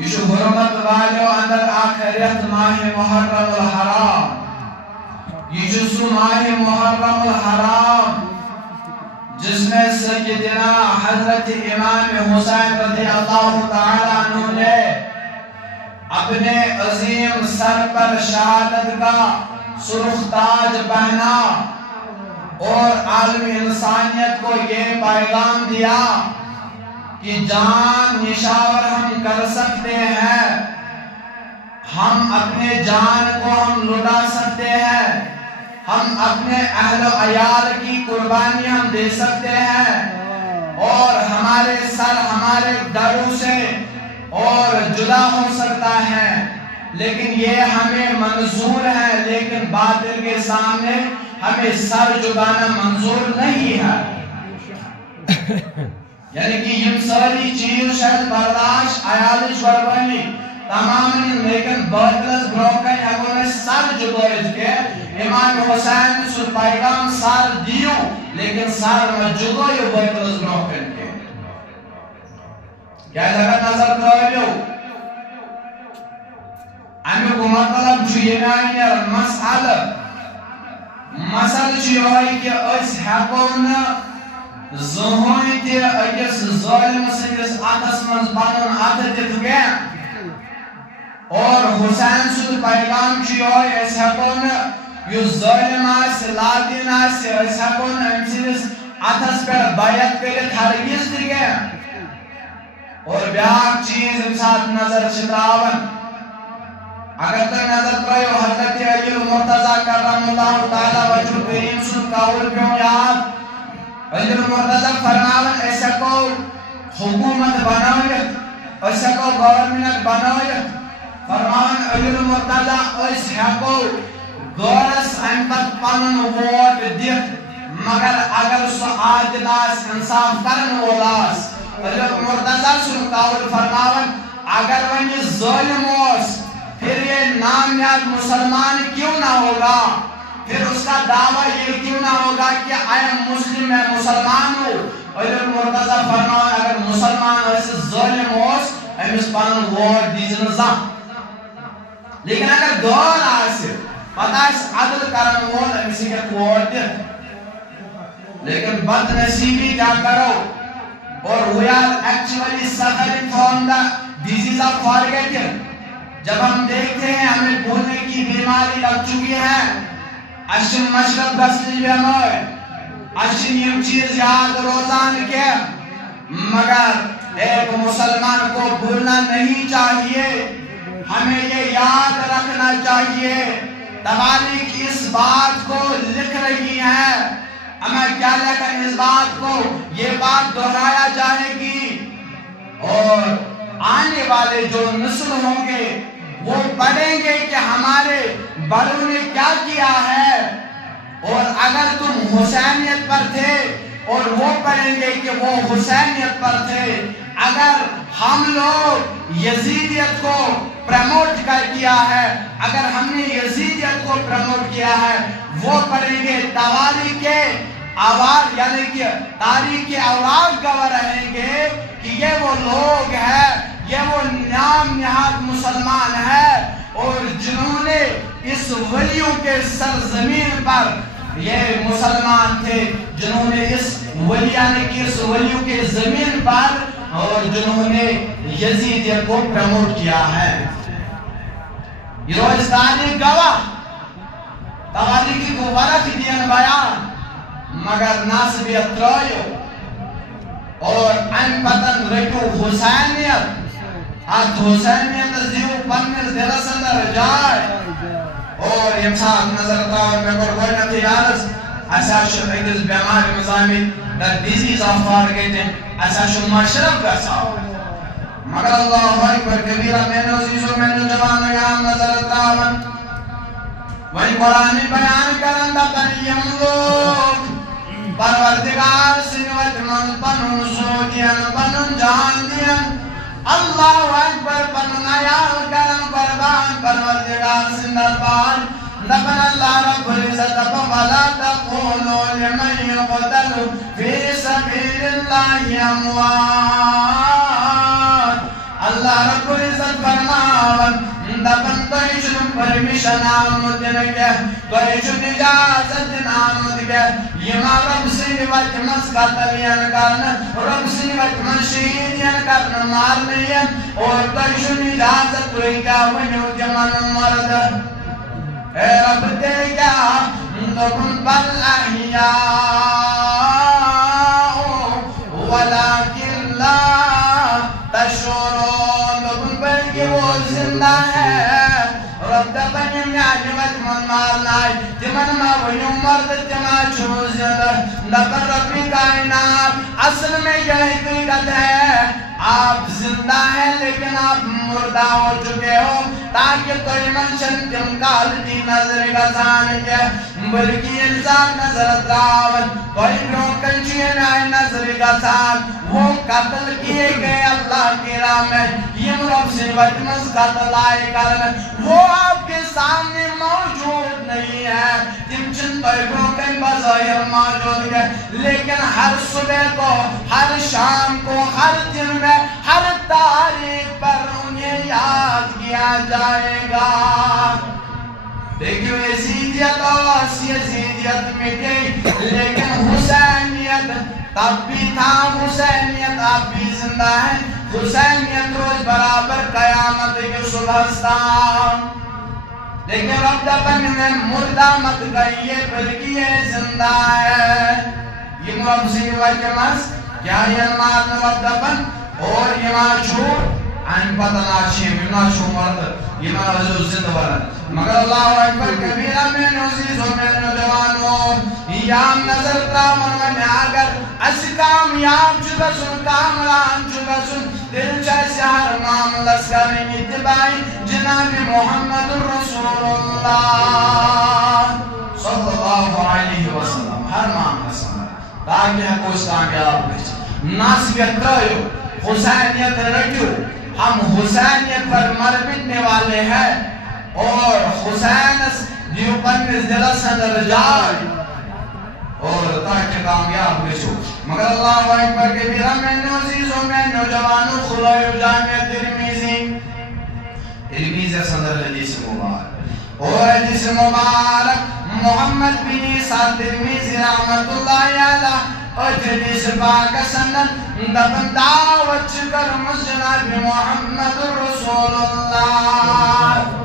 یہ حرمت والو اندر آخریت ماہ محرم الحرام. یہ سو ماہ محرم الحرام جس میں سیدنا حضرت امام حسین رضی اللہ تعالیٰ عنہ نے اپنے عظیم سر پر شہادت کا سرخ تاج پہنا اور عالم انسانیت کو یہ پیغام دیا کہ جان نشاور ہم کر سکتے ہیں، ہم اپنے جان کو ہم لٹا سکتے ہیں، ہم اپنے اہل و عیال کی قربانی ہم دے سکتے ہیں، اور ہمارے سر ہمارے ڈروں سے اور جدا ہو سکتا ہے، لیکن یہ ہمیں منظور ہے، لیکن باطل کے سامنے ہمیں سر جھکانا منظور نہیں ہے. یعنی کہ یہ ساری چیز شاید برداشت عیالش قربانی تمام، لیکن باطل بروکن ہموں نے سر جھکائے کہ امام حسین سو پیغام سر دیو، لیکن سر میں جھکائے باطل بروکن کے. کیا جگہ نظر ترائیو امی کو مطلب چھوئینانی مسئلہ چھوئی کہ اس حقون زہوئی تے اکس ظالم سنگس آتس منز پانون آتت دکھے، اور حسین سو پیغام چھوئی اس حقون یو ظالم آس لادین آس اس حقون امسیس آتس پر بیعت کرت ہرگیز دکھے. اور بیاک چیز امساد نظر شتراون اگر تک نظر پرائیو حضرت علی المرتضی کرم اللہ تعالی وجہ کریم سن قول کیوں یاد علی المرتضی فرماون ایسا کو حکومت بنایت، ایسا کو گورنمنٹ بنایت. فرماون علی المرتضی اس حقو گورس امپت پانن ووٹ دیت، مگر اگر سو عادلاس انصاف کرن وولاس. علی المرتضی سن قول فرماون اگر ونی ظلم ہوس پھر یہ نامیاد مسلمان کیوں نہ ہوگا، پھر اس کا دعویٰ یہ کیوں نہ ہوگا کہ I am مسلم، میں مسلمان ہوں. علی المرتضی فرماون اگر مسلمان ایسے ظلم ہوس امیس پانن ووٹ دیزن زا، لیکن اگر دور آسے پتہ اس عدل کرن وول امیسی کے ووٹ دیت. لیکن بد نصیبی کیا کرو، اور we are actually suffering from the disease of forgetting. جب ہم دیکھتے ہیں ہمیں بھولنے کی بیماری لگ چکی ہے، اشن مشرب گسلی بیمار، اشن یہ چیز یاد روزان کے، مگر ایک مسلمان کو بھولنا نہیں چاہیے. ہمیں یہ یاد رکھنا چاہیے. تواریخ اس بات کو لکھ رہی ہے، ہمیں کیا لکھا اس بات کو، یہ بات دہرایا جائے گی، اور آنے والے جو نسل ہوں گے وہ پڑھیں گے کہ ہمارے بڑوں نے کیا کیا ہے. اور اگر تم حسینیت پر تھے اور وہ پڑھیں گے کہ وہ حسینیت پر تھے. اگر ہم لوگ یزیدیت کو پروموٹ کیا ہے، اگر ہم نے یزیدیت کو پروموٹ کیا ہے، وہ پڑھیں گے تواریخ کے آواز، یعنی کہ تاریخ کے اوراق گواہ رہیں گے کہ یہ وہ لوگ ہیں، یہ وہ نام نہاد مسلمان ہے، اور جنہوں نے اس ولیوں کے سرزمین پر یہ مسلمان تھے، جنہوں نے اس ولیانے کی اس ولیوں کے زمین پر اور جنہوں نے یزیدیت کو پروموٹ کیا ہے. یہ روز تاریخ گواہ، تواریخی کو ورق دین بیان، مگر ناسبیت ترائیو اور ان پتن رکھو حسینیت. ات حسینیت زیو پنیس دلس اندر جائے، اور یمسان نظر تراؤن میں گوڑنتی یارس ایسا شو ایکس بیمار مزامی the disease of forgetting ایسا شو مشرف گساو. مگر اللہ اکبر کبیرہ میں نوزیزو میں نوجوان یام نظر تراؤن وہی قرآنی بیان کرندہ پریم لوگ پروردگار سنوت من پنن سوگین پنن جان دین. اللہ اکبر پنن آیال کرن قربان پروردگار سندر بان دبن اللہ رب العزت ولا تقولوا لمن يقتل في سبيل الله اموات. اللہ رب العزت فرماون دپن تۄہہِ چھُنہٕ پٔرمِشن آمُت دِنہٕ کینٛہہ تۄہہِ چھُنہٕ اِجازت دِنہٕ آمُت کینٛہہ یِما رۄب سٕنٛدِ وتہِ منٛز قتل یِن کرنہٕ رۄب سٕنٛدِ وتہِ منٛز شہیٖد یِن کرنہٕ مارنہٕ یِن اور تۄہہِ چھُنہٕ اِجازت تُہۍ کیٛاہ ؤنِو تِمن مرد اے رب تیٚلہِ کیٛاہ دوٚپُن بل احیاء ولكن لا تشعرون دوٚپُن بلکہِ وہ زندہ ہے رب دپن یِم میانہِ وتہِ منٛز مارناے تِمن ما ؤنِو مرد تِم ہا چھُ زندہ دپن ربِ کائنات اصل میں یہ حقیقت ہے آپ زندہ ہیں لیکن آپ مردہ ہو چکے ہو تاکہ تُہۍ منٛز تِم قالتی نظر گژھان کینٛہہ بلکہ الزام نظر تراون تُہۍ برونٛہہ کَنہِ چھِ ییٚمہِ آیہِ نظرِ گژھان وہ قتل کیے گئے اللہ کی راہ میں یم رب سٕنٛدِ وتہِ منٛز قتل آئے کرنہٕ وہ آپ کے سامنے موجود نہیں ہے تِم چھِنہٕ تۄہہِ برونٛہہ کَنہِ بظٲہر موجود کینٛہہ لیکن ہر صبح کو ہر شام کو ہر دن میں ہر تاریخ پر انہیں یاد کیا جائے گا دیکھو یزیدیت اور یزیدیت مٹی لیکن حسینیت تب بھی تھا حسینیت اب بھی زندہ ہے حسینیت روز برابر قیامت کی صبح لیکن رب دپن میں مردہ مت گئیے بلکہ یہ زندہ ہے یہ رب سٕنٛدِ وتہِ منٛز کیا یہ مارن رب دپن اور یہ ما چھو ان پتہ نا چھِ یہ ما چھو مرد یہ ما زندہ ورن مگر اللہ اکبر کبیرہ میں عزیزوں میں نوجوانوں یام نظر تراون ونے اگر اس کامیاب چھُ گژھُن کامران چھُ گژھُن تیٚلہِ چھُ اَسہِ ہر معاملس کرٕنۍ اتباعی جناب محمد رسول اللہ صلی اللہ علیہ وسلم ہر معاملس منٛز تاکہ ہیٚکو أسۍ کامیاب گٔژھِتھ ناصیت ترٲیِو حسینیت رٹیو ہم حسینیت پر مر مٹنے والے ہیں اور حسین دیو پنس دلس اندر جائے اور تاکہ کامیاب گژھو مگر اللہ اکبر کبیرہ میں عزیزوں میں نوجوانوں خدای جامع ترمذی اندر حدیث مبارک اور حدیث مبارک محمد بن عیسیٰ ترمذی رحمت اللہ علیہ اور حدیث پاک سنن دپن دعوت کرمز جناب محمد رسول اللہ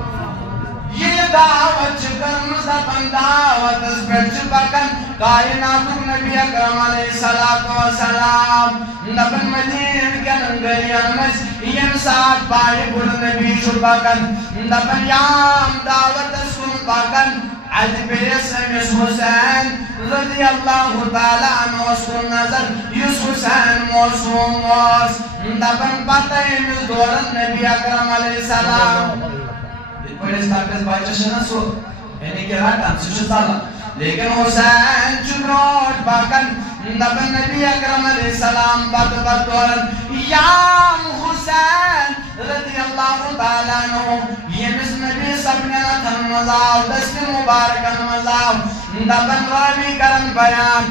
یہ دعوت کرمز دپن دعوت اس پہ پکن کائنات نبی اکرم علیہ السلام دپن مدین کن گلیان مز یم ساتھ پائے بل نبی پکن دپن یام دعوت اس کن پکن علی پیس امس حسین رضی اللہ تعالیٰ عنہ اس کو نظر یس حسین موسوم واس دپن پتہ امس دورن نبی اکرم علیہ السلام پولیس تاکس بچہ چھنا سو یعنی کہ رٹان سو چھ ژلان لیکن حسین چھ برونٹھ پکان دپن نبی اکرم علیہ السلام پتہ دورن یام حسین رضی اللہ تعالیٰ عنہ یمس نبی سبنیتن مزاو دست مبارکن مزاو دپن راوی کرن بیان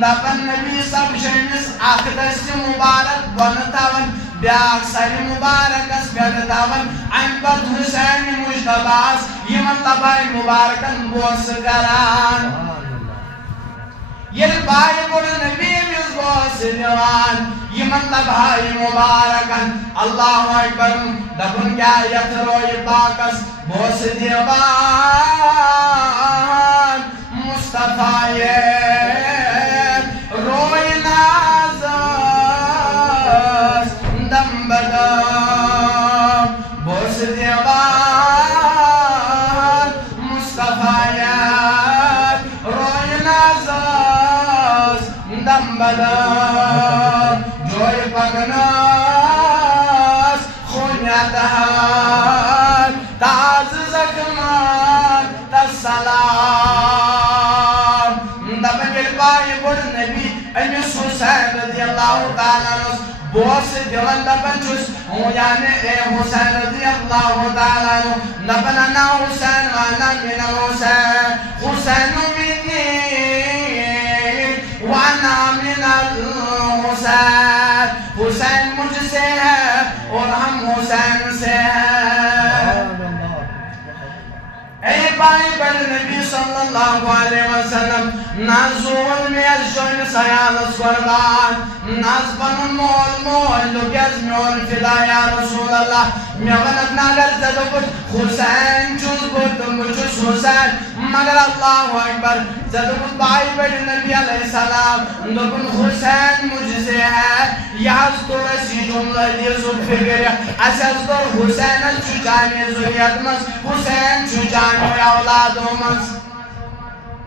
دپن نبی سب شمس اخ دست مبارک بنتاون بیاک سر مبارکس بیدتاون انپت حسین مجتباس یمن لبائی مبارکن بوس کران یل بائی بڑ نبی مز بوس دیوان یمن لبائی مبارکن اللہ اکبر دپن کیا یت روی پاکس بوس دیوان مصطفی روی نازس دم بدم بوس دیوان مصطفی روی نازس دم بدم جوی پکنس خونیتهان تاز زکمان تسلام دپن یل بائی بڑ نبی امس حسین رضی اللہ تعالیٰ عنہ بوس دیوان دپن چھس یعنی اے حسین رضی اللہ تعالیٰ عنہ دپن انا حسین وانا من حسین حسین منی وانا من الحسین حسین مجھ سے ہے اور ہم حسین sallallahu alaihi wasallam nazul miyaz shoyn sayalas qurban nazbanun mol lugaz mion fida ya Rasulallah miyavanat nagar zadokut Husain chuzbutum chuz Husain magar Allahu Akbar zadokut bhai bade Nabi alayhi salam dokun Husain mujhse hai yahaz to rasi jumla yusuf figre asas to Husain chujane zuriyatmas Husain chujane auladumas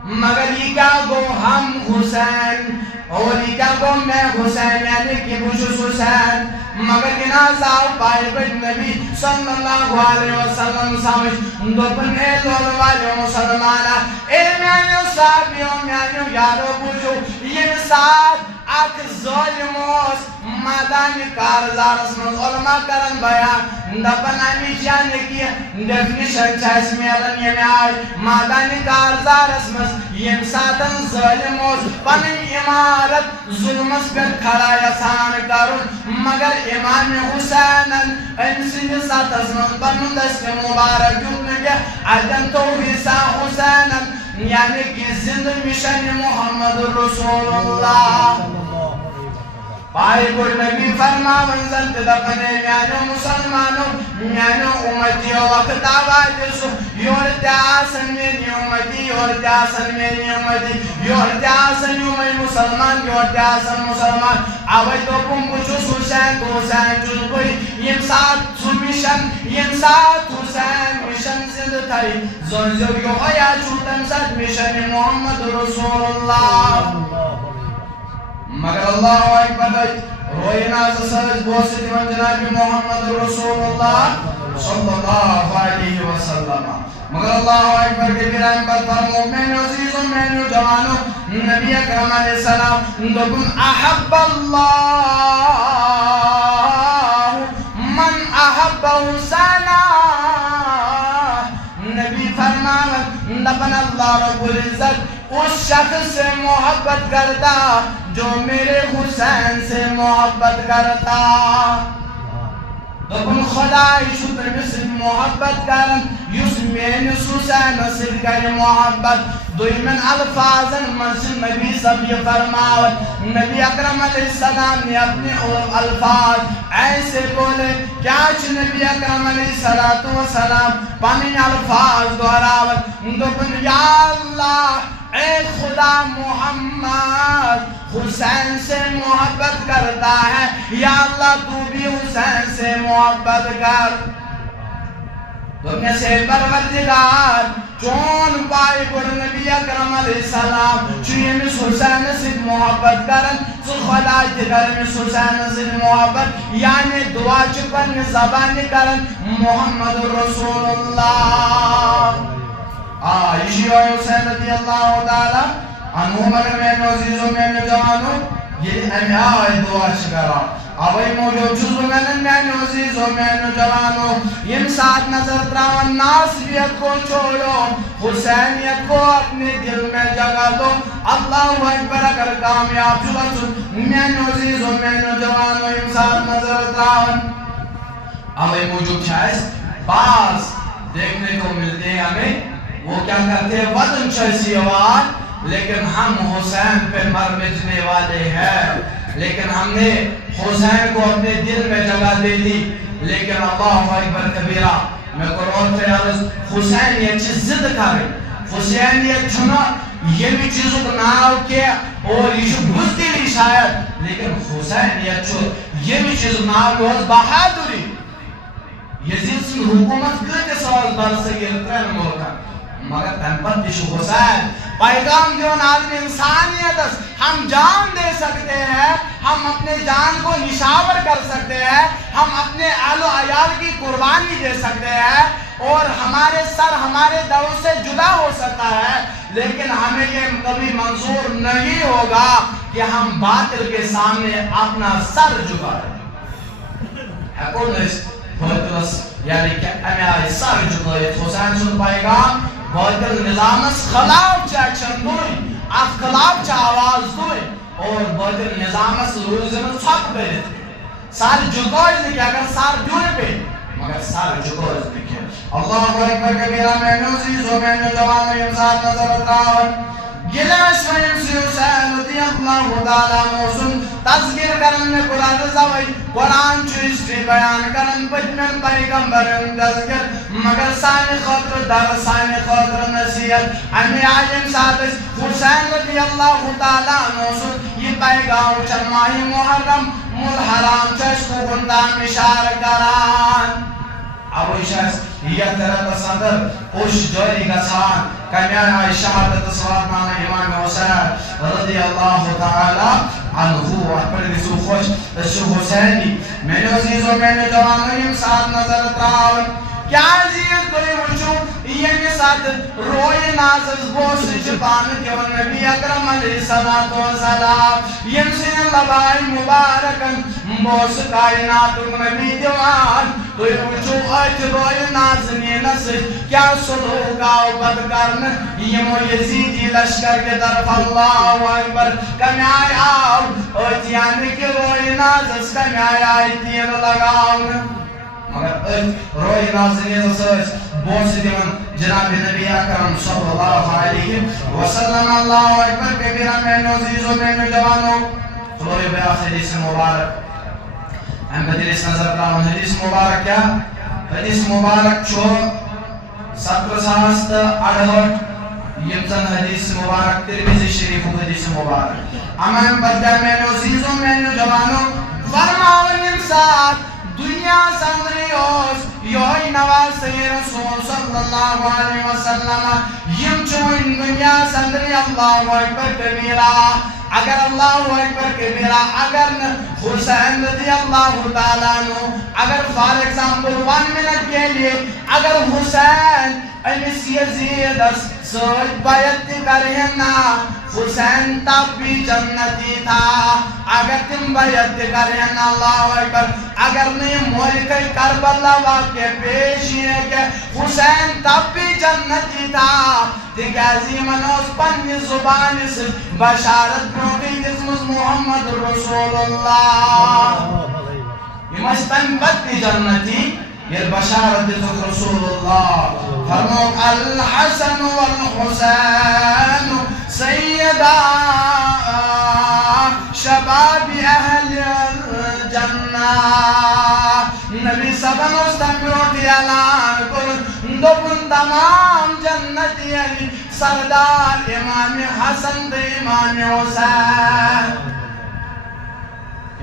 magar ika go hum Husain اور یہ کیا کو میں حسین یعنی کہ بجوز حسین مگر جنازہ پائے بج نبی صلی اللہ علیہ وسلم سامش دوپن اے دول والے مسلمانا اے میانیو صحابیوں میانیو یارو بجو یہ ساتھ اک ظالموس مادانی کارزارس من علماء کرن بیان دپن امی جانے کی ڈیفنیشن چاہیس میلن یہ میں آئی مادانی کارزارس من یہ ساتن ظالموس پنن امارت ظلمس پر کھڑا یسان کرن مگر امام حسین انسان ساتس من پنن دست مبارک جبن کے عدن تو حصہ حسین یعنی کہ زندہ مشن محمد رسول اللہ پائے کوئی نبی فرما منزل تدقنے میانو مسلمانو میانو امتیو وقت آوازیسو یورت آسن مینی امتی یورت آسن مینی امتی یورت آسن یومی مسلمان یورت آسن مسلمان آواز تو کم بچوس حسین تو حسین چوز کوئی یم ساتھ مشن یم ساتھ حسین مشن زند تھائی زنزو یو آیا چوتن ساتھ مشن محمد رسول اللہ مگر اللہ اکبر روئینا سسرج بوسط من جناب محمد رسول اللہ صلی اللہ علیہ وسلم مگر اللہ اکبر کے برائم پر فرمو میں عزیز و میں جوانو نبی اکرم علیہ السلام دکن احب اللہ من احب حسینا نبی فرماوت دبن اللہ رب العزت اس شخص سے محبت کرتا جو میرے حسین سے محبت کرتا دبن خدای شد مثل محبت کرن یس مین حسین نصر کر محبت دوئی من الفاظن منزل نبی سب یہ فرماوت نبی اکرم علیہ السلام نے اپنے الفاظ ایسے بولے کیا چھ نبی اکرم علیہ السلام پانی الفاظ دہراوت دبن یا اللہ اے خدا محمد حسین سے محبت کرتا ہے یا اللہ تو بھی حسین سے محبت کر دنیا سے پروردگار چون پائے پر نبی اکرم علیہ السلام چوئے میں حسین سے محبت کرن سو خدا دیگر میں حسین سے محبت یعنی دعا چپن زبان کرن محمد رسول اللہ عائشی و حسین رضی اللہ تعالیٰ انہوں مگر میں عزیزوں میں جوانوں یہ امی آئی دعا شکرہ آوائی موجود چوزو میں عزیزوں میں جوانوں یم ساتھ نظر تراؤن ناصریت کو چھوڑو حسینیت کو اپنے دل میں جگہ دو اللہ اکبر اگر کامیاب چوزو میں عزیزوں میں جوانوں یم ساتھ نظر تراؤن آوائی موجود چاہیس بعض دیکھنے کو ملتے ہیں ہمیں وہ کیا کرتے ہیں وطن شہسیوان لیکن ہم حسین پہ مر مٹنے والے ہیں لیکن ہم نے حسین کو اپنے دل میں جگہ دے دی لیکن اللہ اکبر کبیرہ میں قرآن پہ عرض حسینیت چیز زد کرے حسینیت چھنا یہ بھی چیزوں کو ناو کیا اور یہ جو بزدلی شاید لیکن حسینیت چھو یہ بھی چیزوں ناو بہت بہادری یزید سے حکومت کرتے سوال بار سے گرترین ملکہ مگر تنپت دیشو حسین پیغام دیون آدمی انسانیت ہم جان دے سکتے ہیں ہم اپنے جان کو نشاور کر سکتے ہیں ہم اپنے اہل و عیال کی قربانی دے سکتے ہیں اور ہمارے سر ہمارے دڑوں سے جدا ہو سکتا ہے لیکن ہمیں یہ کبھی منظور نہیں ہوگا کہ ہم باطل کے سامنے اپنا سر جھکائیں حکومت بہترس یعنی کہ ہمیں آئی سر جھکائیں حسین سن پائے گا باطل نظامس خلاف چاچن دوئی آپ خلاف چا آواز دوئی اور باطل نظامس روزن چھپ بیرت سار جگوز نہیں کہ اگر سار جوئے پہ مگر سار جگوز نہیں کہ اللہ اکبر کبیرہ میں عزیزوں میں جوانوں یم ساتھ نظر اتراون گلاش فیم سی حسین رضی اللہ تعالیٰ موسن تذکر کرن میں قرآن زوئی قرآن چوشتی بیان کرن پجمن پیغمبرن تذکر مگر سائن خطر در سائن خطر نصیحت امی آئیم ساتھ حسین رضی اللہ تعالیٰ موسن یہ پیغاو چن ماہی محرم ملحرام چشق گندام اشار کران ابو شخص یہ طرح تصدر خوش جوری گسان کمیان آئی شہادت صلات مانا امام حسین رضی اللہ تعالی عنہ اپنے رسول خوش الشو حسینی میں نے عزیزوں میں نے جوانوں ساتھ نظر تراؤن کیا عزیز کوئی وچو یہ ساتھ روئی نازز بوس چپان کیون نبی اکرم علیہ السلام یم سے لبائی مبارکن بوس کائنات نبی دیوان کوئی وچو اچھ روئی نازنی نسج کیا سلوک آو بد کرن یمو یزیدی لشکر کے طرف اللہ اکبر کمی آئی آو اچھ یعنی کہ روئی نازز کمی آئی تیر لگاؤن مگر روئی نازنی نسج بوس دیون جناب نبی اکرم صلی اللہ علیہ وسلم اللہ اکبر کبیرہ میں عزیزوں میں جوانوں خلوی بے حدیث مبارک ہم حدیث نظر کرام حدیث مبارک کیا حدیث مبارک چھو 1768 یمزن حدیث مبارک ترمیزی شریف حدیث مبارک امان پردہ میں عزیزوں میں جوانوں فرماون امساد دنیا سندریوس یوہی نواز رسول صلی اللہ علیہ وسلم یم چوئن دنیا سندری اللہ اکبر کبیرہ اگر اللہ اکبر کبیرہ اگر حسین رضی اللہ تعالیٰ عنہ اگر فار ایگزامپل 1 منٹ کے لیے اگر حسین امس یزید سوچ بیعت کریں نا حسین تب بھی جنتی تھا اگر تم بیعت کریں اللہ اکبر اگر نہیں ملک کربلا واقع پیش ہے کہ حسین تب بھی جنتی تھا تکیازی منوز پنی زبانی سے بشارت پروٹی جسمز محمد رسول اللہ یہ مستن بدی جنتی یہ بشارت رسول اللہ فرموک الحسن والحسین سیدہ شباب اہل الجنہ نبی سبن استنگروٹی اعلان کرن دبن تمام جنتی علی سردار امام حسن دے امام حسین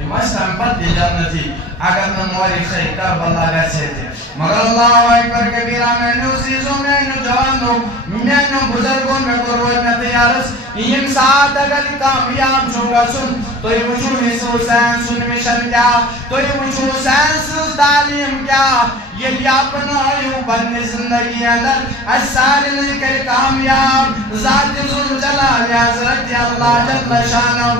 مستن بدی جنتی اگر میں موری خیلی کربلا گئے تھے مگر اللہ اکبر کبیرہ میں نے عزیزوں میں نے جوانوں میں نے بزرگوں میں قروج میں تیارس یم ساتھ اگر کامیاب چھوگا سن تو یہ وچو حسین سن مشن کیا تو یہ وچو حسین سن تعلیم کیا یہ بھی اپنا یوں بنی زندگی اندر اثار نہیں کر کامیاب ذات ذل جلال حضرت اللہ جل شانہ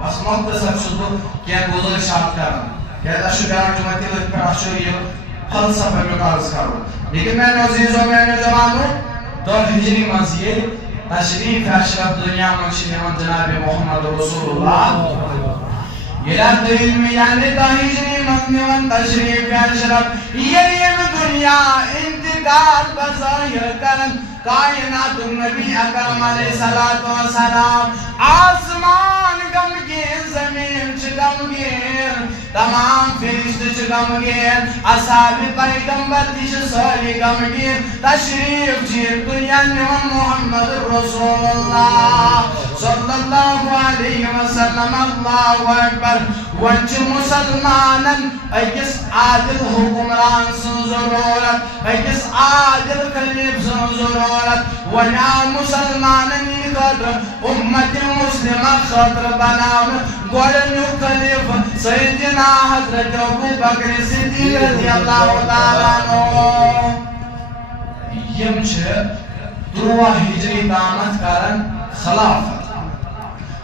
بس مختصر شدو کیا گزارش آپ کرنا کہتا شکر جمعیتی لکھ پر آشو یہ فلسفہ میں کارز کرو لیکن میں نے عزیزوں میں نے جوانوں دور ہجری منزیے تشریف اشرف دنیا منشی من جناب محمد رسول اللہ یہ رب علم یعنی تا ہجری من تشریف اشرف یہ دنیا انتقال بظاہر کرن کائنات نبی اکرم علیہ السلام آسمان غمگین زمین چھ غمگین تمام فرشت چھ غمگین اصحاب پیغمبر تش ساری غمگین تشریف چیر دنیا نیون محمد رسول اللہ صلی اللہ علیہ وسلم اللہ اکبر ونچ مسلمانن اکس عادل حکمران سن ضرورت اکس عادل خلیف سن ضرورت ونیا مسلماننی خطر امت مسلمہ خطر بناون گوڑنیو خلیف سیدنا حضرت ابو بکر صدیق رضی اللہ تعالیٰ عنہ یم چھ 3 ہجری دامت کرن خلافت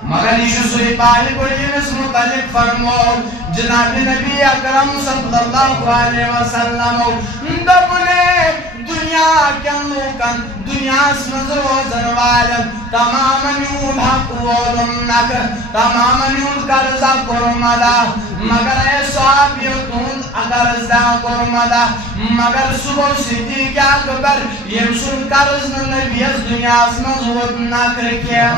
مگر یہ سوئی پاہی کو جنس متعلق فرمو جناب نبی اکرم صلی اللہ علیہ وسلم دبنے دنیا کن لوکن دنیا من روزن والن تمام یون حق وولن نک تمام یون قرضہ کرمدہ مگر اے صحابی تون قرضہ کرمدہ مگر صبح صدیق اکبر یم سن قرض نبی اس دنیا من ووت نکر کیا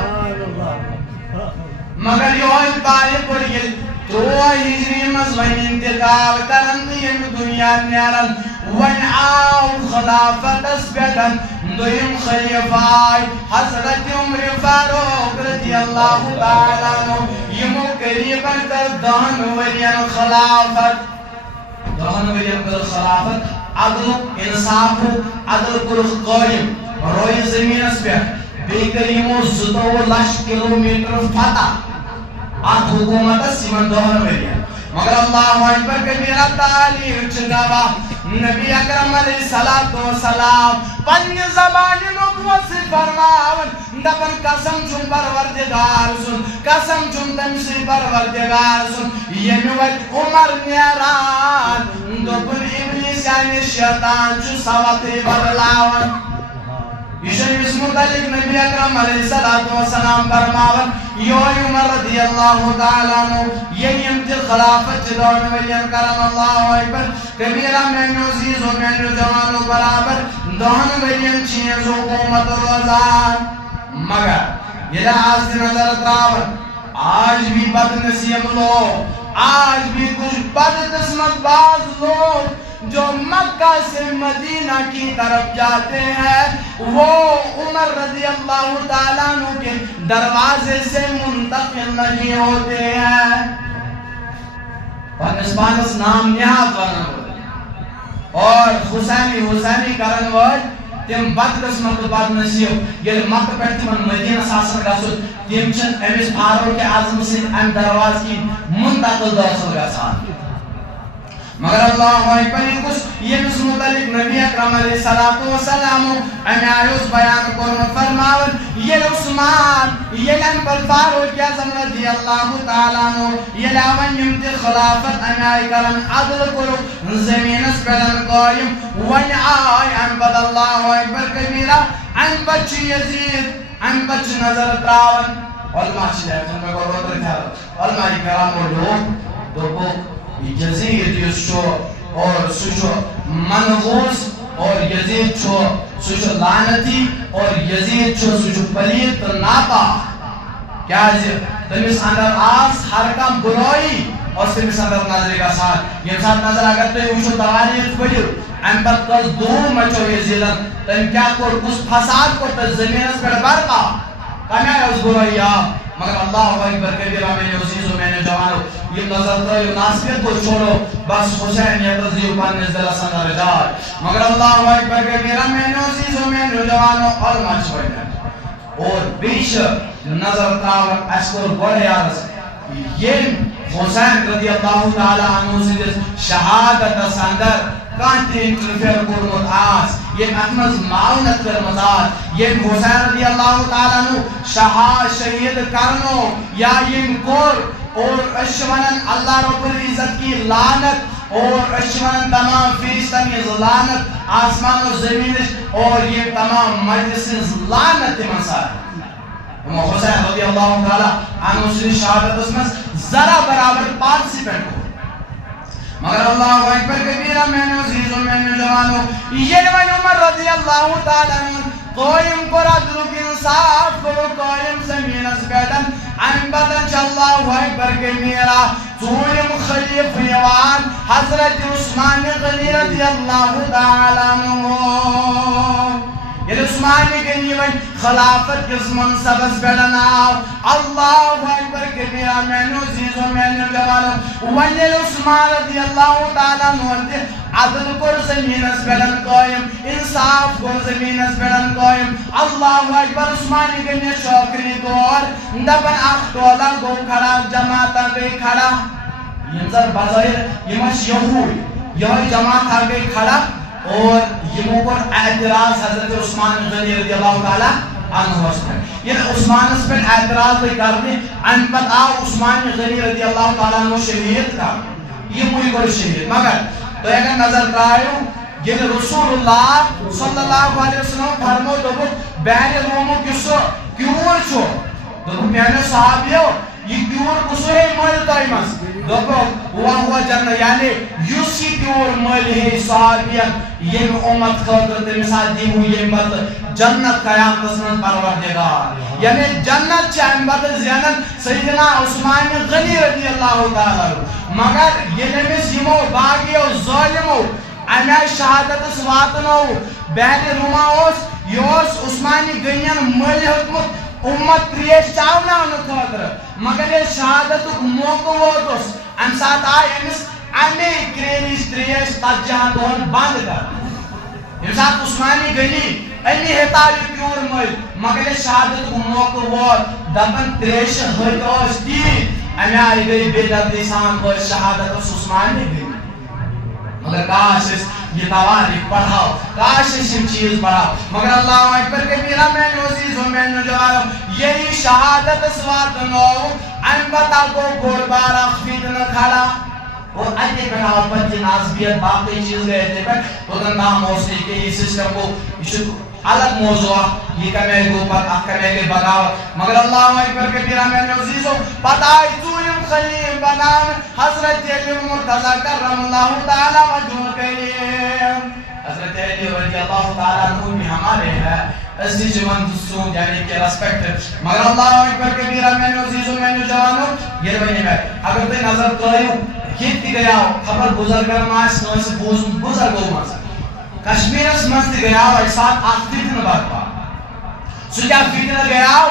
مگر یہ پائے پڑی تو ہجری مز ون انتقال کرن یم دنیا نیرن ون آو خلافت پیٹن دویم خلیفہ حضرت عمر فاروق رضی اللہ تعالیٰ عنہ یمو قریباً کر 10 ورین خلافت 10 ورین کر خلافت عدل انصاف عدل کرس قائم روی زمین اس پیٹ بے کریمو 2 لچھ کلومیٹر فتح ات حکومت سیمن 10 ورین مگر اللہ اکبر کبیرہ تعلیم چنگوا نبی اکرم علیہ السلام پنی زبان نبوت سے فرماون دبن قسم چون پروردگار سن قسم چون تمسی پروردگار سن یمی وقت عمر نیران دبن ابلیس یعنی شیطان چو سواتی بدلاون یہ اس متعلق نبی اکرم علیہ السلام فرماون یو عمر رضی اللہ تعالیٰ عنہ یہ امتل خلافت جدون ورین کرم اللہ اکبر کبیرہ مینو عزیز و مینو جوان و برابر 10 ورین چیز حکومت روزان مگر یہ آج کی نظر تراون آج بھی بد نصیب لوگ آج بھی کچھ بد قسمت باز لوگ جو مکہ سے مدینہ کی طرف جاتے ہیں وہ عمر رضی اللہ تعالیٰ عنہ کے دروازے سے منتقل نہیں ہوتے ہیں پانس نام نہاد ونن اور حسینی کرن وج تم بد قسمت بد نصیب یل مکہ پہ تمن مدینہ ساسن گژھن تم چھ امس فاروق اعظم سن ام درواز کی منتقل داخل گژھان مگر اللہ اکبر کس یہ اس متعلق نبی اکرم علیہ السلام امی آیوز بیان کرن فرماون یہ عثمان یہ لنبر فاروق اعظم رضی اللہ تعالیٰ عنہ یہ لاون یمت خلافت امی آئی کرن عدل کرو زمین اس پیدن قائم ون آئی ان بد اللہ اکبر کبیرہ ان بچ یزید ان بچ نظر تراون علماء شلیفن میں قربت رکھا علماء کرام و لوگ دوپو یزید یسو اور سوچو منغوص اور یزید چھو سوچو لعنتی اور یزید چھو سوچو پلید ناپا کیا تمس اندر آس ہر کم برائی اور تمس اندر نظر کا ساتھ یہ ساتھ نظر اگر تو وچھو تواریت پڑھو ام پت کس دوم مچو یزیدن تم کیا کر کس فساد کو تا زمین اس پر برقا کمی آئی اس برائی مگر اللہ اکبر کبیرہ میں نے عزیز و میں نے جوانو یہ نظر تو یہ ناسبیت کو چھوڑو بس حسین یہ تذیو پاننے دل سنہ رجال مگر اللہ اکبر کبیرہ میں نے عزیز و میں نے جوانو علمہ چھوڑنے اور بیش نظر تاور اسکر بڑے آرز یہ حسین رضی اللہ تعالیٰ عنہ سے شہادت سندر کانتی انٹرفیر کرنود آس یہ احمد معاونت کرمزاد یہ حسین رضی اللہ تعالیٰ عنہ شہید کرنو یا یہ کور اور اشونن اللہ رب العزت کی لعنت اور اشونن تمام فرشتن کی لعنت آسمان و زمین اور یہ تمام مجلس لعنت مسائل حسین رضی اللہ تعالیٰ عنہ سے شہادت اس میں ذرا برابر پارٹیسپینٹ ہو مگر اللہ اکبر کبیرہ میں نے عزیز و میں نے جوانو یہ من عمر رضی اللہ تعالیٰ عنہ قائم کو عدل انصاف کو قائم زمین اس بیدن ان بدن چا اللہ اکبر کبیرہ دویم خلیف یوان حضرت عثمان غنی رضی اللہ تعالیٰ عنہ یہ عثمان غنی ون خلافت کس منصب اس بیدن آو اللہ اکبر کبیرہ میں نے عزیز و میں نے جوانو ون عثمان رضی اللہ تعالیٰ عنہ عدل کر زمین اس بیدن قائم انصاف کر زمین اس بیدن قائم اللہ اکبر عثمانی گنی شوکری دور دبن اختولا گو کھڑا جماعتا گئی کھڑا ینظر بظاہر یمش یہود یہ جماعت آ گئی کھڑا اور یمو پر اعتراض حضرت عثمان غنی رضی اللہ تعالیٰ عنہ وسلم یہ عثمان اس پر اعتراض بھی کرنے ان پت آو عثمان غنی رضی اللہ تعالیٰ عنہ شہید کا یہ موئی کو شہید مگر تو اگر نظر کرائیو یہ رسول اللہ صلی اللہ علیہ وسلم فرمو دبو بہن رومو کسو کیور چھو دبو میانے صحابیو یہ کیور کسو ہے مل تائمس دبو ہوا جنہ یعنی یوسی کیور مل ہے صحابیان یہ امت خطر تمسا دی ہوئی یہ مت جنت قیام تسمن پروردگار یعنی جنت چاہم بدل زینت سیدنا عثمان غنی رضی اللہ تعالیٰ مگر یہ نمیس یمو باغیو ظالمو امی شہادت واتنو بہن رماؤس یوس عثمانی غنین مل حکمت امت تریش چاونا خاطر مگر یہ شہادت موقع ووتس ام سات آئی امس امی کریش تریش تت جہاں دون بند کر ام سات عثمانی غنی امی ہتاوی کیور مل مگر یہ شہادت موقع ووت دپن تریش ہتاوس تی امی آئی گئی بے دردی سان کو شہادت عثمانی غنی مگر کاش یہ تواریخ پڑھاؤ کاش اس چیز پڑھاؤ مگر اللہ اکبر کبیرہ میں عزیز و میں نوجوانوں یہی شہادت سوات نو انبتا کو گوڑ بارا فتن کھڑا اور اجے بڑھاؤ پنجی نازبیت باقی چیز گئے تھے پر تو دنگا موسیقی کے اس سسٹم کو الگ موضوع یہ کمیل کو پر کمیل بغاو مگر اللہ اکبر کبیرہ میں عزیز و پتائی تویم خلیم بنام حضرت علی مرتضی کرم اللہ تعالی وجہ کریم حضرت علی رضی اللہ تعالیٰ عنہ بھی ہمارے ہیں اسی جوان دوستوں یعنی کہ رسپیکٹ مگر اللہ اکبر کبیرہ میں عزیز و میں جوانوں یہ رویے میں اگر تو نظر کرو کیتی گیا ہو خبر بزرگر ماس نویس بزرگو ماس کشمیر اس مست گیا ہو ایک ساتھ آخ فتن برپا سجا فتن گیا ہو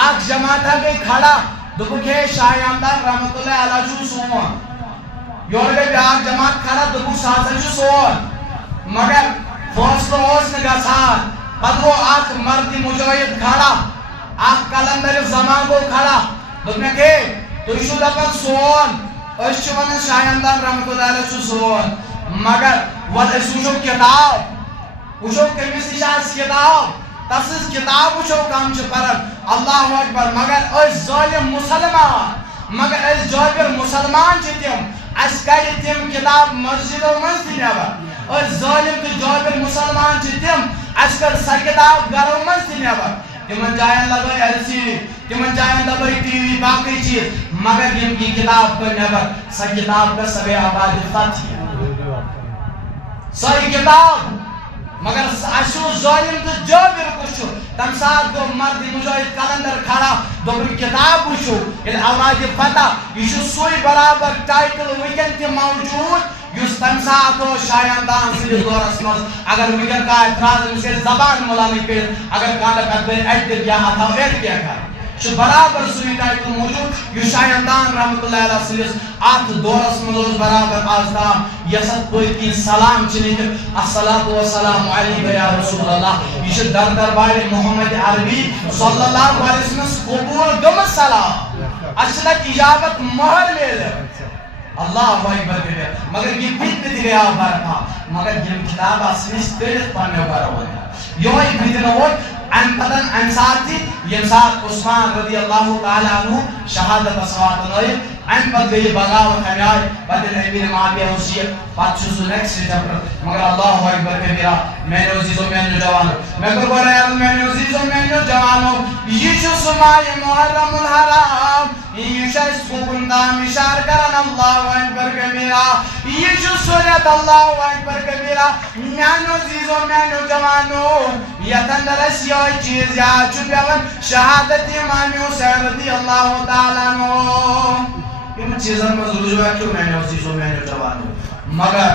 آخ جماعتہ گئی کھڑا دکھے شاہ یامدار رحمت اللہ علیہ جو سوان یور گئی آخ جماعت کھڑا دکھو ساتھ جو سوان مگر فوصلہ ہوس نگا ساتھ پد وہ آخ مردی مجاہد کھڑا آخ کلندر زمان کو کھڑا دکھنے کے تو ایشو دپن سوان اشوان شاہ یامدار رحمت اللہ علیہ جو سوان مگر وَد اسوشو کتاب وشو کمیس نشاز کتاب تسس کتاب وشو کام چھ پرن اللہ اکبر مگر اس ظالم مسلمان مگر اس جابر مسلمان چھ اس کئی تیم کتاب مسجد و منزل نیبر اس ظالم تو جابر مسلمان چھ اس کر سا کتاب گھر و منزل نیبر تمن جائن لگوئی ایل سی تمن جائن دبئی ٹی وی باقی چیز مگر یم کی کتاب پر نیبر سا کتاب کا سبے آباد فتح ساری کتاب مگر اشو ظالم تو جابر کشو تم ساتھ کو مرد مجاہد کلندر کھڑا دوبری کتاب کشو الاوراد فتح یشو سوئی برابر ٹائٹل ویکن تی موجود یس تم ساتھ کو شایاندان سیدھ دور اسمز اگر ویکن کا اعتراض مسئل زبان مولانی پیر اگر کانا پہتے ایڈ دل یا ہاتھا ایڈ کیا کھا شو برابر سوئی ٹائٹل موجود یو شایاندان رحمت اللہ علیہ وسلم آت دور اسمز برابر آزدام یسد کوئی کی سلام چنکر الصلاة والسلام علیہ یا رسول اللہ یہ در دربار محمد عربی صلی اللہ علیہ وسلم قبول گم سلام اچھلک اجابت مہر لے لے اللہ اکبر کرے مگر یہ بیت بھی گیا برپا مگر یہ کتاب اسمیس تیرت پانے بارا ہوتا یہ بیت نوٹ ان پتن ان ساتھی یہ ساتھ عثمان رضی اللہ تعالی عنہ شہادت اسوات نوئے ان پت گئی بغاوت ہمیں آئی بدل امیر معاویہ حسیت پت چھو نیکس جبر مگر اللہ اکبر کبیرہ میں نے عزیزوں میں نے جوانوں میں کو بڑا یاد میں نے عزیزوں میں نے جوانوں یہ چھو سمائی محرم الحرام یہ شیس کو بندام اشار کرن اللہ اکبر کبیرہ یہ چھو سوریت اللہ اکبر کبیرہ میں نے عزیزوں میں نے جوانوں یہ تندرس یہ چیز یا چھپیون شہادت امام حسین رضی اللہ تعالیٰ عنہ ان چیزن میں رجوع ہے کیوں میں نے عزیزوں میں نے جوانوں مگر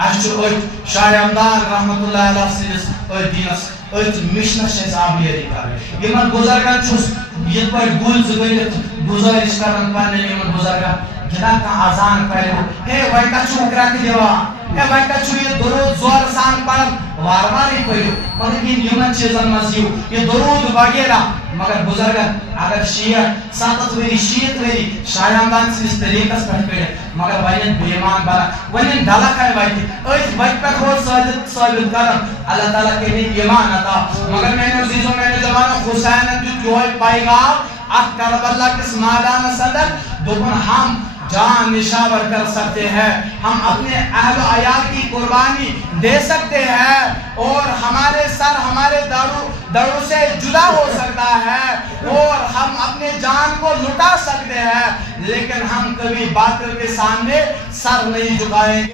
اشتر اوٹ شاہ یامدان رحمت اللہ علیہ وسلم اوٹ دینس اوٹ مشنس شیس آبیری کر یہ من بزرگان چھوس یہ پر گل زگیلت گزارش کرن پانے یہ من بزرگان جدا کا آزان پہلو ہے وائی کا چھو اکراک دیوا ہے وائی کا چھو یہ درود زور سان پڑھن وارواری پہلو مگر ان یمن چیزن مزیو یہ درود وغیرہ مگر بزرگان اگر شیعت ساتت ویری شیعت ویری شایاندان سے اس طریقس پر کرے مگر وین بیمان برا وین ڈالا کھائے وائیتی ایت وقت پر خود ثابت کرن اللہ تعالیٰ کے لئے ایمان عطا مگر میں نے عزیزوں میں نے زمانوں حسین جو کیوئی پائی گا اخ کربلا کس مادان صدر دوبن ہم جان نشاور کر سکتے ہیں، ہم اپنے اہل و عیال کی قربانی دے سکتے ہیں، اور ہمارے سر ہمارے دڑوں سے جدا ہو سکتا ہے، اور ہم اپنے جان کو لٹا سکتے ہیں، لیکن ہم کبھی باطل کے سامنے سر نہیں جھکائیں گے۔